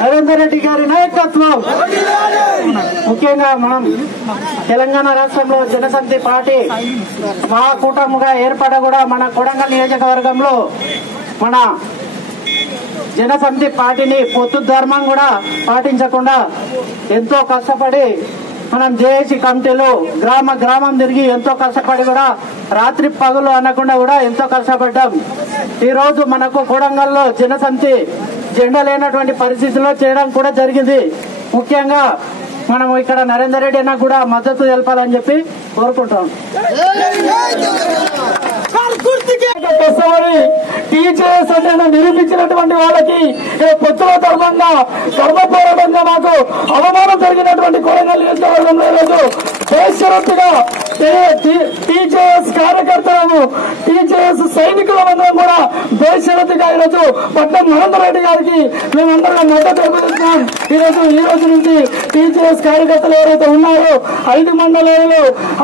నరేందర్ రెడ్డి గారి నాయకత్వం. ముఖ్యంగా మనం తెలంగాణ రాష్ట్రంలో జనసమితి పార్టీ మహాకూటముగా ఏర్పడ కూడా మన కొడంగల్ నియోజకవర్గంలో మన జనసమితి పార్టీని పొత్తు ధర్మం కూడా పాటించకుండా ఎంతో కష్టపడి మనం జేఏసీ కమిటీలో గ్రామ గ్రామం తిరిగి ఎంతో కష్టపడి కూడా రాత్రి పగులు అనకుండా కూడా ఎంతో కష్టపడ్డాం. ఈరోజు మనకు కొడంగల్లో జనసంతి జెండా లేనటువంటి పరిస్థితుల్లో చేయడం కూడా జరిగింది. ముఖ్యంగా మనం ఇక్కడ నరేందర్ రెడ్డి అన్న కూడా మద్దతు తెలపాలని చెప్పి కోరుకుంటాం కష్టపడి టీచర్స్ అంటే నిరూపించినటువంటి వాళ్ళకి పొత్తుల ధర్మంగా కర్మ పోరాటంగా నాకు అవమానం జరిగినటువంటి కొడంగల్ నియోజకవర్గంలో ఈరోజు బేషరత్తుగా టీచర్స్ కార్యకర్తలను టీచర్స్ సైనికుల కూడా బేషరత్తుగా ఈరోజు పట్నం నరేంద్ర రెడ్డి గారికి మేమందరం మద్దతు తెలుపుతున్నాం ఈరోజు ఈ రోజు నుంచి టీచర్స్ కార్యకర్తలు ఎవరైతే ఉన్నారో ఐదు మండలాలలో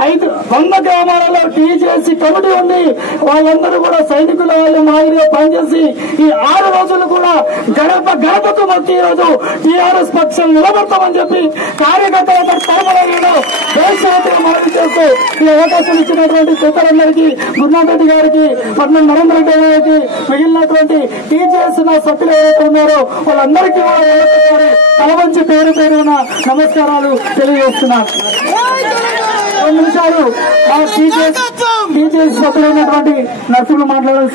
ఐదు వంద గ్రామాలలో టీచర్స్ కమిటీ ఉంది. వాళ్ళందరూ కూడా సైనికుల వాళ్ళు మాదిరిగా పనిచేసి ఈ ఆరు రోజులు కూడా గడప గడపతో మొత్తం ఈరోజు టీఆర్ఎస్ పక్షం నిలబడతామని చెప్పి కార్యకర్తలతో మనవి చేస్తూ ఈ అవకాశం ఇచ్చినటువంటి సూపరందరికీ గురునాథరెడ్డి గారికి పట్నం నరేంద్ర రెడ్డి గారికి మిగిలినటువంటి టీచర్స్ నా సభ్యులు ఎవరైతే ఉన్నారో వాళ్ళందరికీ కూడా తల వంచి పేరు పేరున నమస్కారాలు తెలియజేస్తున్నాను. రెండు నిమిషాలు టీచర్స్ టీచర్స్ సభ్యులైనటువంటి నర్సులు మాట్లాడాల్సి